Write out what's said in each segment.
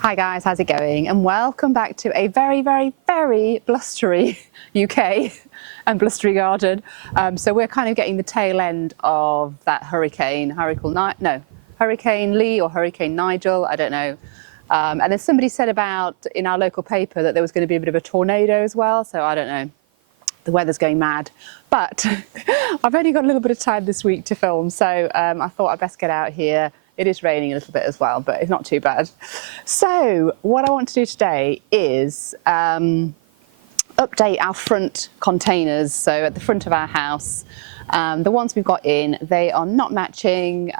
Hi guys, how's it going? And welcome back to a very, very, very blustery UK and blustery garden. So we're kind of getting the tail end of that Hurricane Lee or Hurricane Nigel, I don't know. And then somebody said about in our local paper that there was going to be a bit of a tornado as well. So I don't know. The weather's going mad, but I've only got a little bit of time this week to film, so I thought I'd best get out here. It is raining a little bit as well, but it's not too bad. So what I want to do today is update our front containers. So at the front of our house, the ones we've got in, they are not matching.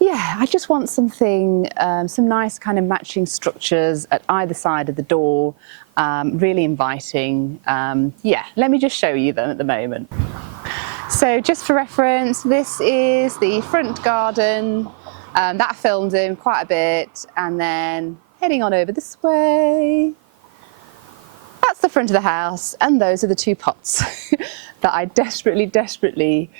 Yeah, I just want something, some nice kind of matching structures at either side of the door, really inviting. Yeah, let me just show you them at the moment. So just for reference, this is the front garden that I filmed in quite a bit, and then heading on over this way. That's the front of the house, and those are the two pots that I desperately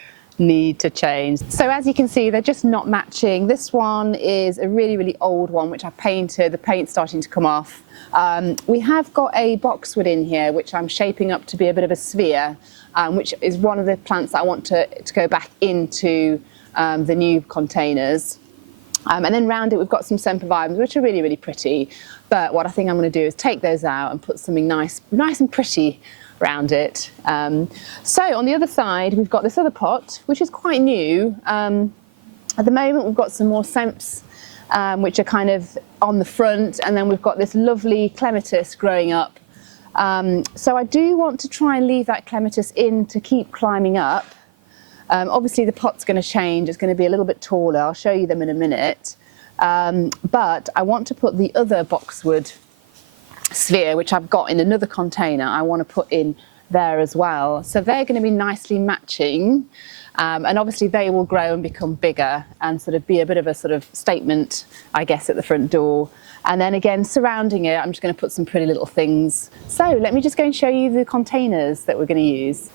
need to change. So as you can see, they're just not matching. This one is a really old one which I painted. The paint's starting to come off. We have got a boxwood in here which I'm shaping up to be a bit of a sphere, which is one of the plants that I want to go back into the new containers. And then round it we've got some sempervivums which are really pretty, but what I think I'm going to do is take those out and put something nice and pretty around it. So on the other side we've got this other pot which is quite new. At the moment we've got some more semps which are kind of on the front, and then we've got this lovely clematis growing up. So I do want to try and leave that clematis in to keep climbing up. Obviously the pot's going to change, it's going to be a little bit taller, I'll show you them in a minute. But I want to put the other boxwood sphere which I've got in another container, I want to put in there as well. So they're going to be nicely matching, and obviously they will grow and become bigger and sort of be a bit of a sort of statement, I guess, at the front door. And then again, surrounding it, I'm just going to put some pretty little things. So let me just go and show you the containers that we're going to use.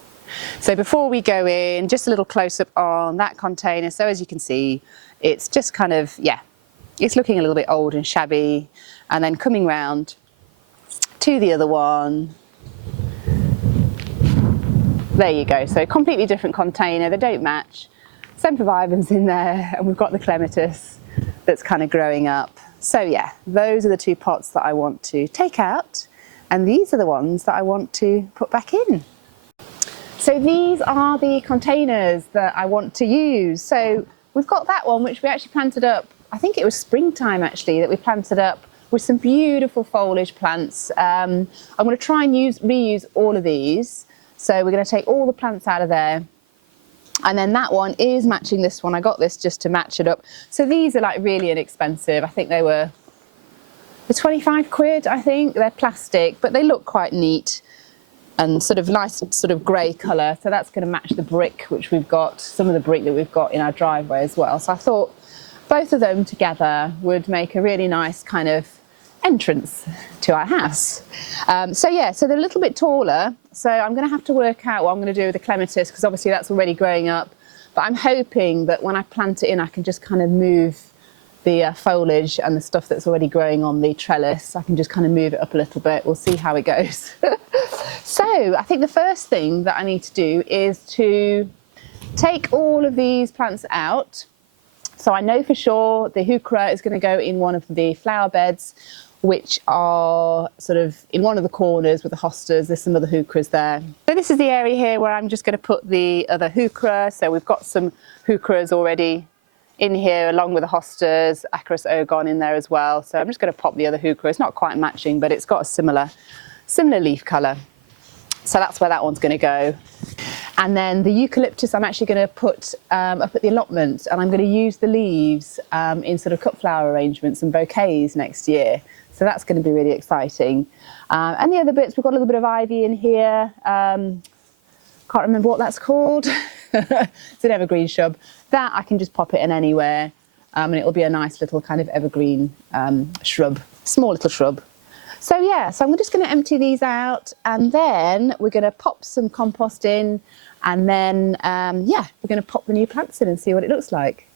So before we go in, just a little close-up on that container. So as you can see, it's just kind of, yeah, it's looking a little bit old and shabby. And then coming round to the other one, there you go. So completely different container, they don't match. Sempervivums in there, and we've got the clematis that's kind of growing up. So yeah, those are the two pots that I want to take out, and these are the ones that I want to put back in. So these are the containers that I want to use. So we've got that one which we actually planted up, I think it was springtime actually, that we planted up with some beautiful foliage plants. I'm going to try and reuse all of these. So we're going to take all the plants out of there. And then that one is matching this one. I got this just to match it up. So these are like really inexpensive. I think they were 25 quid, I think. They're plastic, but they look quite neat and sort of nice sort of grey colour. So that's going to match the brick which we've got, some of the brick that we've got in our driveway as well. So I thought both of them together would make a really nice kind of entrance to our house. So yeah, so they're a little bit taller. So I'm going to have to work out what I'm going to do with the clematis, because obviously that's already growing up. But I'm hoping that when I plant it in, I can just kind of move the foliage and the stuff that's already growing on the trellis. I can just kind of move it up a little bit. We'll see how it goes. So I think the first thing that I need to do is to take all of these plants out. So I know for sure the heuchera is going to go in one of the flower beds, which are sort of in one of the corners with the hostas. There's some other heucheras there. So this is the area here where I'm just going to put the other heuchera. So we've got some heucheras already in here along with the hostas, Acarus ogon in there as well. So I'm just going to pop the other heuchera. It's not quite matching, but it's got a similar leaf colour. So that's where that one's going to go. And then the eucalyptus I'm actually going to put up at the allotment, and I'm going to use the leaves in sort of cut flower arrangements and bouquets next year. So that's going to be really exciting. And the other bits, we've got a little bit of ivy in here. Can't remember what that's called. It's an evergreen shrub. That I can just pop it in anywhere, and it'll be a nice little kind of evergreen shrub, small little shrub. So yeah, so I'm just going to empty these out, and then we're going to pop some compost in, and then yeah, we're going to pop the new plants in and see what it looks like.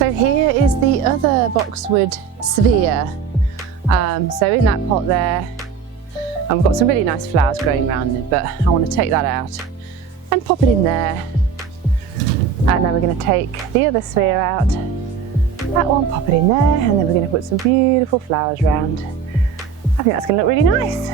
So here is the other boxwood sphere. So in that pot there, and we've got some really nice flowers growing around it, but I want to take that out and pop it in there. And then we're going to take the other sphere out, that one, pop it in there, and then we're going to put some beautiful flowers around. I think that's going to look really nice.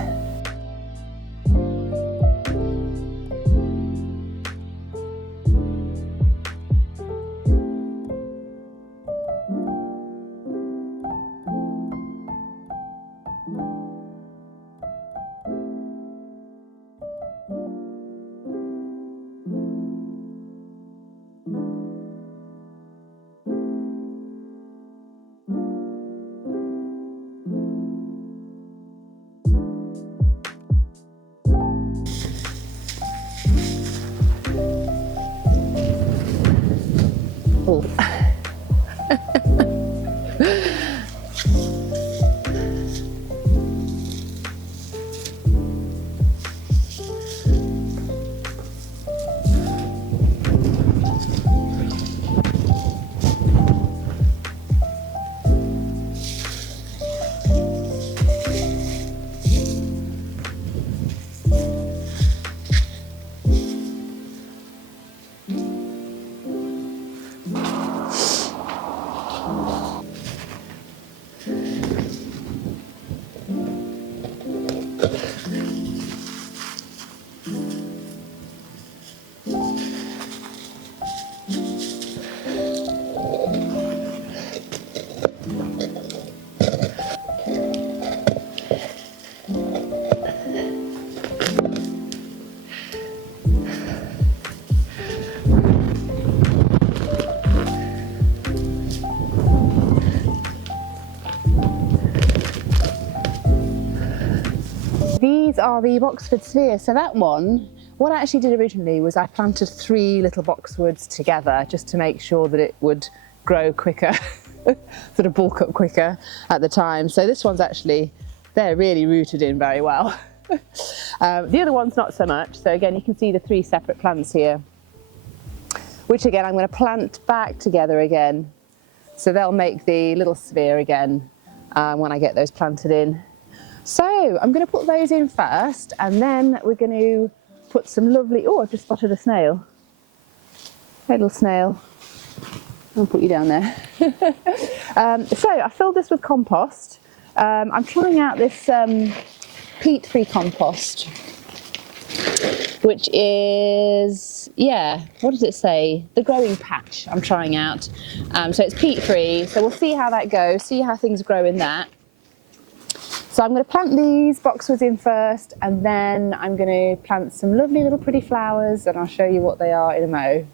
Oh. These are the boxwood spheres. So that one, what I actually did originally was I planted 3 little boxwoods together just to make sure that it would grow quicker, sort of bulk up quicker at the time. So this one's actually, they're really rooted in very well. The other one's not so much. So again, you can see the 3 separate plants here, which again, I'm going to plant back together again. So they'll make the little sphere again when I get those planted in. So I'm going to put those in first, and then we're going to put some lovely, oh, I've just spotted a snail. Hey, little snail. I'll put you down there. So I filled this with compost. I'm trying out this peat-free compost, which is, yeah, what does it say? The Growing Patch I'm trying out. So it's peat-free, so we'll see how that goes, see how things grow in that. So I'm going to plant these boxwoods in first, and then I'm going to plant some lovely little pretty flowers, and I'll show you what they are in a mo.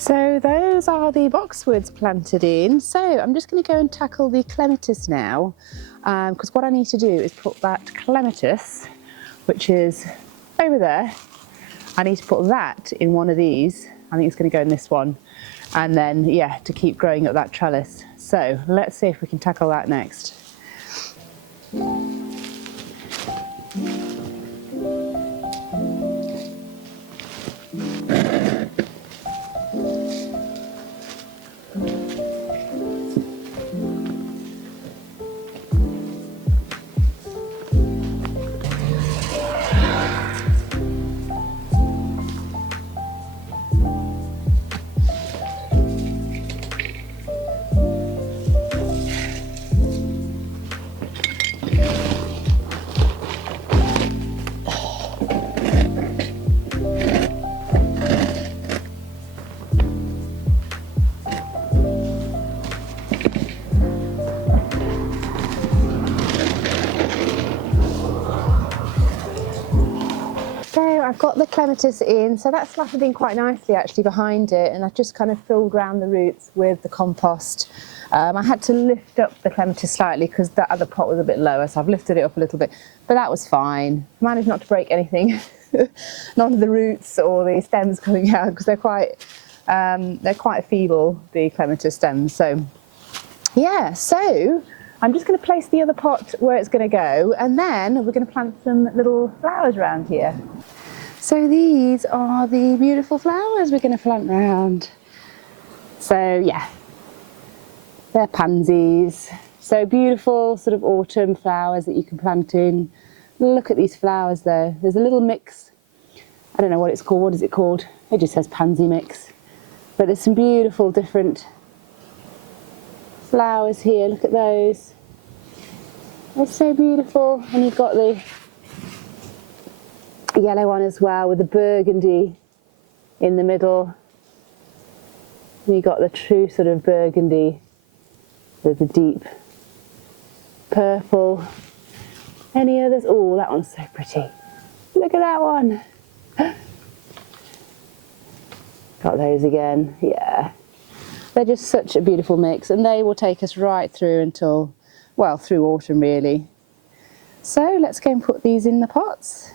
So those are the boxwoods planted in. So I'm just going to go and tackle the clematis now, because what I need to do is put that clematis, which is over there, I need to put that in one of these. I think it's going to go in this one, and then, yeah, to keep growing up that trellis. So let's see if we can tackle that next. I've got the clematis in, so that's slotted in quite nicely actually behind it, and I've just kind of filled around the roots with the compost. I had to lift up the clematis slightly because that other pot was a bit lower, so I've lifted it up a little bit, but that was fine. I managed not to break anything, none of the roots or the stems coming out, because they're quite feeble, the clematis stems. So yeah, so I'm just going to place the other pot where it's going to go, and then we're going to plant some little flowers around here. So these are the beautiful flowers we're going to plant around. So yeah, they're pansies. So beautiful sort of autumn flowers that you can plant in. Look at these flowers though. There's a little mix. I don't know what it's called. What is it called? It just says pansy mix. But there's some beautiful different flowers here. Look at those. They're so beautiful. And you've got the yellow one as well with the burgundy in the middle. And you've got the true sort of burgundy with the deep purple. Any others? Oh, that one's so pretty. Look at that one. Got those again, yeah. They're just such a beautiful mix, and they will take us right through until, well, through autumn really. So let's go and put these in the pots.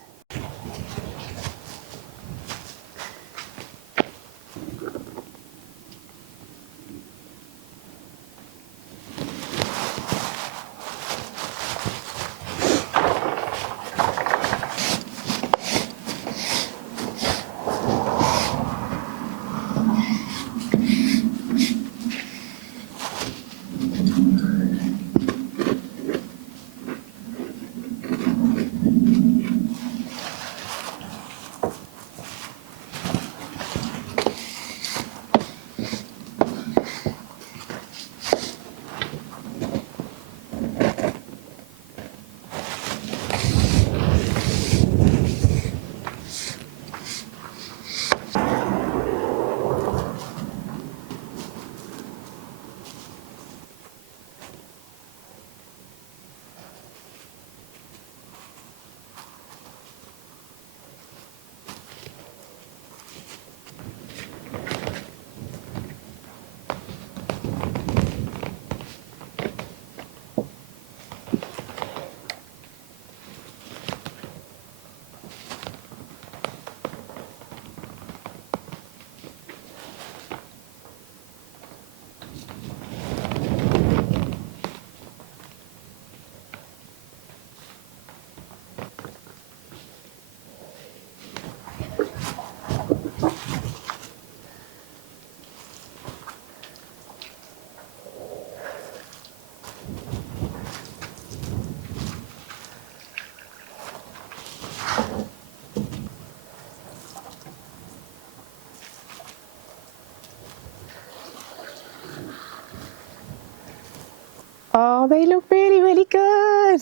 Oh, they look really, really good.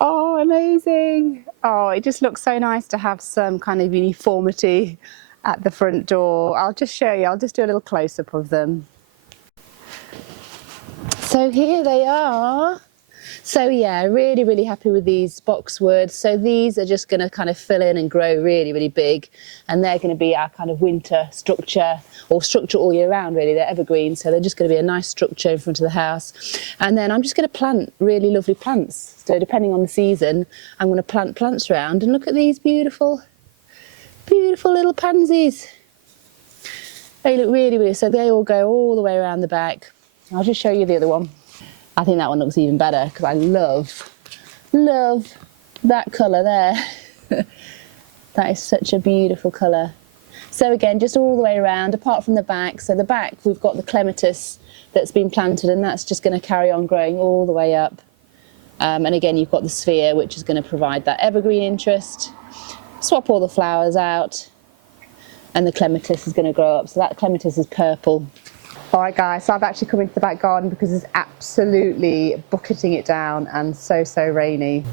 Oh, amazing. Oh, it just looks so nice to have some kind of uniformity at the front door. I'll just show you, I'll just do a little close-up of them. So here they are. So yeah, really, really happy with these boxwoods. So these are just going to kind of fill in and grow really, really big. And they're going to be our kind of winter structure, or structure all year round really. They're evergreen, so they're just going to be a nice structure in front of the house. And then I'm just going to plant really lovely plants. So depending on the season, I'm going to plant plants around. And look at these beautiful, beautiful little pansies. They look really, really, so they all go all the way around the back. I'll just show you the other one. I think that one looks even better because I love that colour there. That is such a beautiful colour. So again, just all the way around, apart from the back. So the back, we've got the clematis that's been planted, and that's just going to carry on growing all the way up. And again, you've got the sphere, which is going to provide that evergreen interest. Swap all the flowers out, and the clematis is going to grow up. So that clematis is purple. All right guys, so I've actually come into the back garden because it's absolutely bucketing it down and so rainy.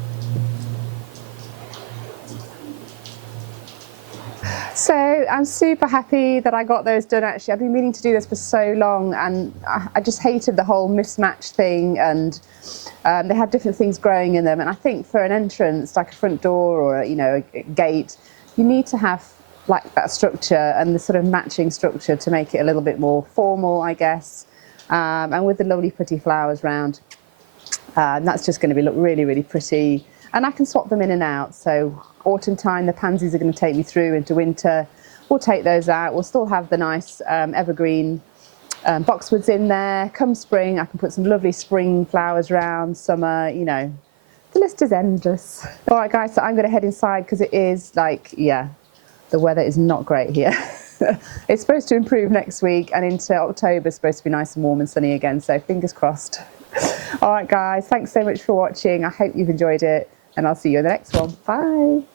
So I'm super happy that I got those done actually. I've been meaning to do this for so long, and I just hated the whole mismatched thing, and they had different things growing in them, and I think for an entrance, like a front door or a gate, you need to have like that structure and the sort of matching structure to make it a little bit more formal, I guess. And with the lovely pretty flowers round, that's just going to look really, really pretty. And I can swap them in and out. So autumn time, the pansies are going to take me through into winter. We'll take those out. We'll still have the nice evergreen boxwoods in there. Come spring, I can put some lovely spring flowers around. Summer, you know, the list is endless. All right, guys, so I'm going to head inside because it is like, yeah, the weather is not great here. It's supposed to improve next week, and into October it's supposed to be nice and warm and sunny again, so fingers crossed. All right, guys, thanks so much for watching. I hope you've enjoyed it, and I'll see you in the next one. Bye.